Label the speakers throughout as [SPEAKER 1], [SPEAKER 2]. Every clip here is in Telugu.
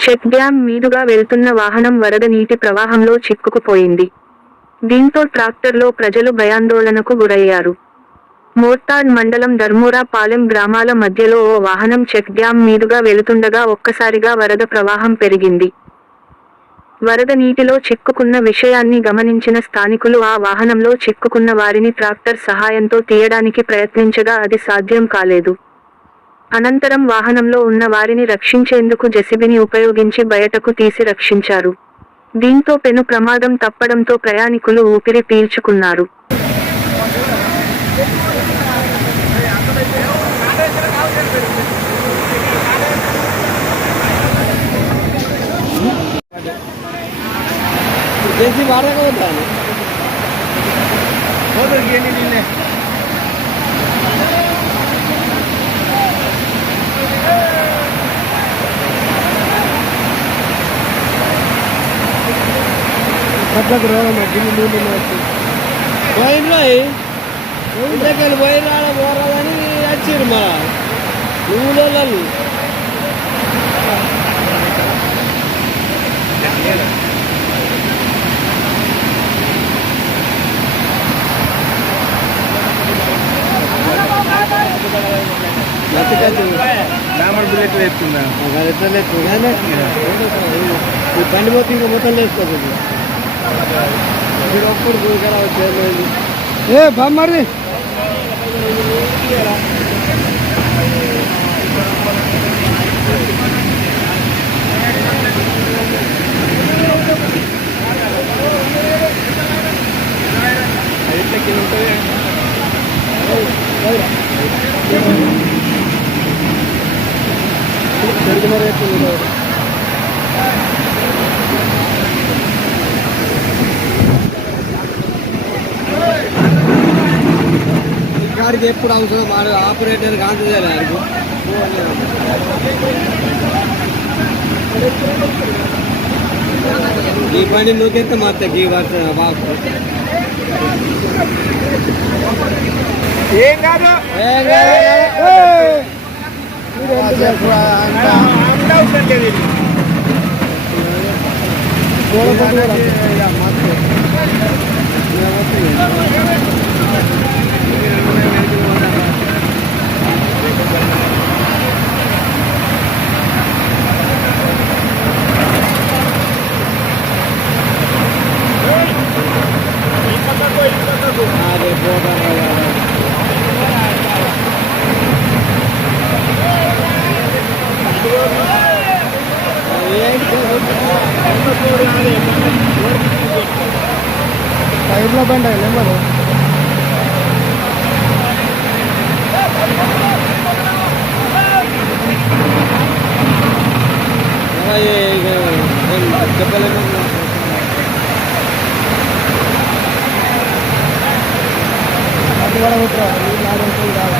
[SPEAKER 1] చెక్ డ్యాం మీదుగా వెళ్తున్న వాహనం వరద నీటి ప్రవాహంలో చిక్కుకుపోయింది. దీంతో ట్రాక్టర్లో ప్రజలు భయాందోళనకు గురయ్యారు. మోర్తాడ్ మండలం ధర్మూరా పాలెం గ్రామాల మధ్యలో ఓ వాహనం చెక్ డ్యాం మీదుగా వెళుతుండగా ఒక్కసారిగా వరద ప్రవాహం పెరిగింది. వరద నీటిలో చిక్కుకున్న విషయాన్ని గమనించిన స్థానికులు ఆ వాహనంలో చిక్కుకున్న వారిని ట్రాక్టర్ సహాయంతో తీయడానికి ప్రయత్నించగా అది సాధ్యం కాలేదు. అనంతరం వాహనంలో ఉన్న వారిని రక్షించేందుకు జెసిబిని ఉపయోగించి బయటకు తీసి రక్షించారు. దీంతో పెను ప్రమాదం తప్పడంతో ప్రయాణికులు ఊపిరి పీల్చుకున్నారు.
[SPEAKER 2] ಜೆಸಿ ఇంట్లోకి రాదమ్మా గిన్నె నీళ్ళు వచ్చి పోయినలో ఇంట్లోకి వెళ్ళి పోరాదని వచ్చారు మా ఊళ్ళో వాళ్ళు
[SPEAKER 3] గ్రామర్ బుల్లెట్
[SPEAKER 2] వేస్తుందా ఎట్లా లేదు పండిపోతే మొత్తం లేదు ఏ బామ్మది గాడికి ఎప్పుడు అవసరం మాడు ఆపరేటర్ కాంతదే ఆడికి ఈ బండి నువ్వుకెంత మాత్త గీ వర్ష బాబు
[SPEAKER 3] ఏం కాదు అంత అవసరం లేదు ఇది.
[SPEAKER 2] టైర్లో బండి నెంబరు చెప్పలేము అది కూడా పెట్టరా నీళ్ళు ఆడుతుంది కాదు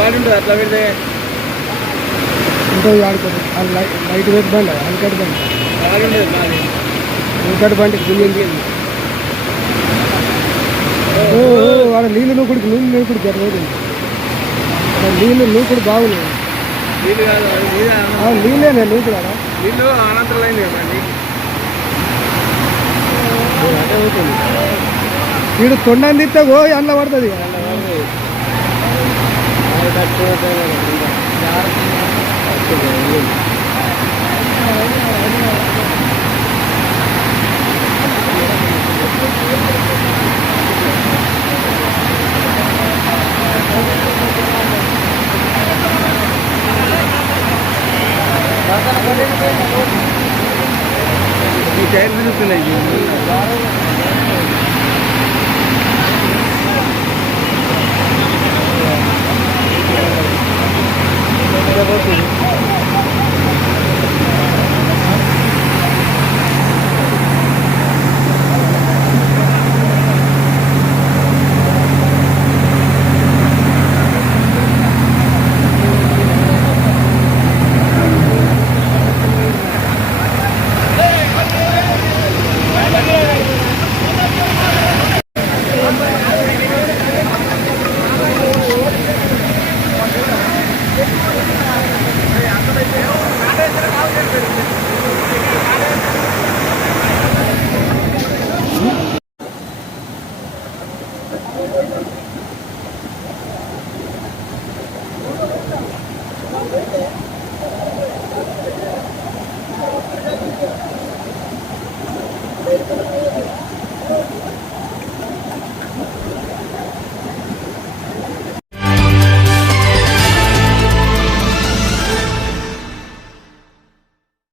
[SPEAKER 3] ఉంటుంది అట్లా పెడితే
[SPEAKER 4] ఉంటుంది ఆడుకోదు అది లైట్ లైట్ వెయిట్ బండి అన్కట్ బండి.
[SPEAKER 3] ఉంటుంది గాడి
[SPEAKER 4] అన్కట్ బండి గుంజి వాళ్ళ నీళ్ళు నూకుడికి నీళ్ళు నూకుడు జరగదు నీళ్ళు నూకుడు బాగున్నాయి.
[SPEAKER 3] నీళ్ళు కాదు
[SPEAKER 4] నీళ్ళేనే నూకుడు అలా
[SPEAKER 3] నీళ్ళు అనంతరం అయింది
[SPEAKER 4] అవుతుంది వీడు తొండని తిస్తే ఓ అందులో పడుతుంది.
[SPEAKER 3] हमारे पास चैन भी तो नहीं দেবো